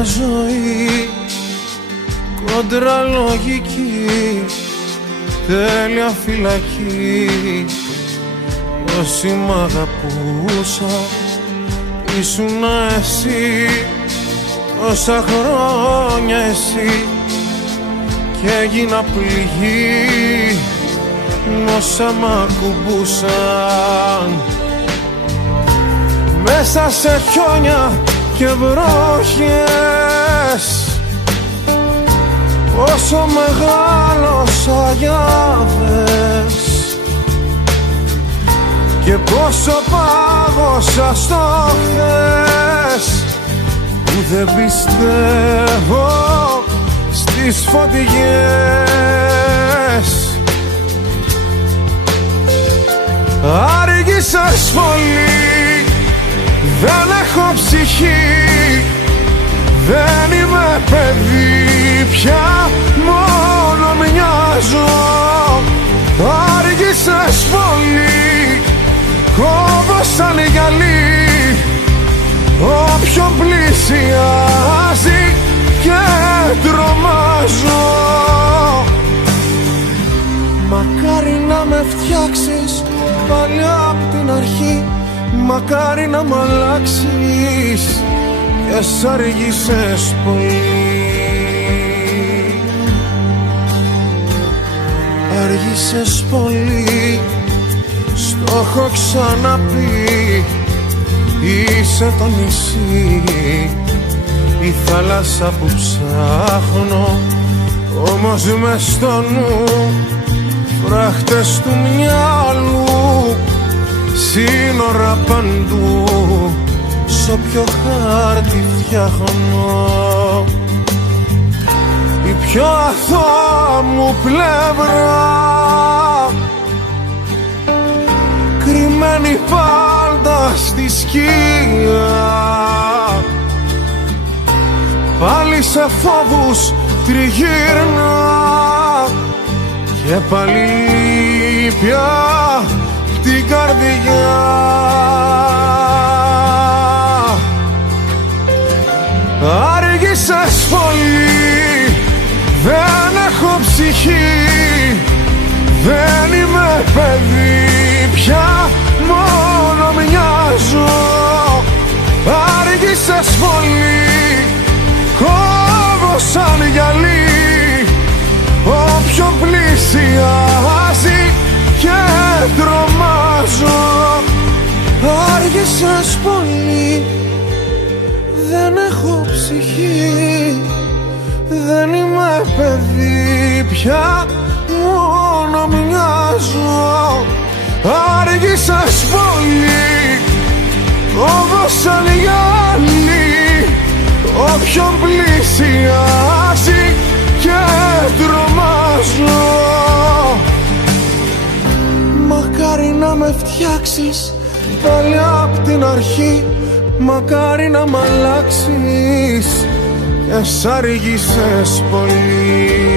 μια ζωή κόντρα λογική, τέλεια φυλακή. Όσοι μ' αγαπούσα ήσουνα εσύ, τόσα χρόνια εσύ, και έγινα πληγή όσα μ' ακουμπούσαν. Μέσα σε χιόνια και βροχές, πόσο μεγάλωσα για δες, και πόσο πάγωσα στο χθες, που δεν πιστεύω στις φωτιές. Άργησες πολύ, δεν έχω ψυχή, δεν είμαι παιδί πια, μόνο μοιάζω. Άργησες πολύ, κόβω σαν γυαλί, όποιον πλησιάζει και τρομάζω. Μακάρι να με φτιάξεις πάλι απ' την αρχή, μακάρι να μ' αλλάξεις, και σ' αργήσες πολύ. Αργήσες πολύ, στο έχω ξαναπεί, είσαι το νησί, η θάλασσα που ψάχνω, όμως μες στο νου φράχτες του μυαλού, σύνορα παντού, σ' όποιο χάρτη φτιάχνω. Η πιο αθώα μου πλευρά, κρυμμένη πάντα στη σκιά, πάλι σε φόβους τριγύρνα, και πάλι πια την καρδιά. Άργησες πολύ, δεν έχω ψυχή, δεν είμαι παιδί πια, μόνο μοιάζω. Άργησες πολύ, κόβω σαν γυαλί, όποιον πλησιάζει και τρομάζω. Άργησες πολύ, δεν έχω ψυχή, δεν είμαι παιδί πια, μόνο μοιάζω. Άργησες πολύ, κόβω σαν γυαλί, όποιον πλησιάζει και τρομάζω. Μακάρι να με φτιάξεις πάλι απ' την αρχή, μακάρι να μ' αλλάξεις, και σ' αργήσες πολύ.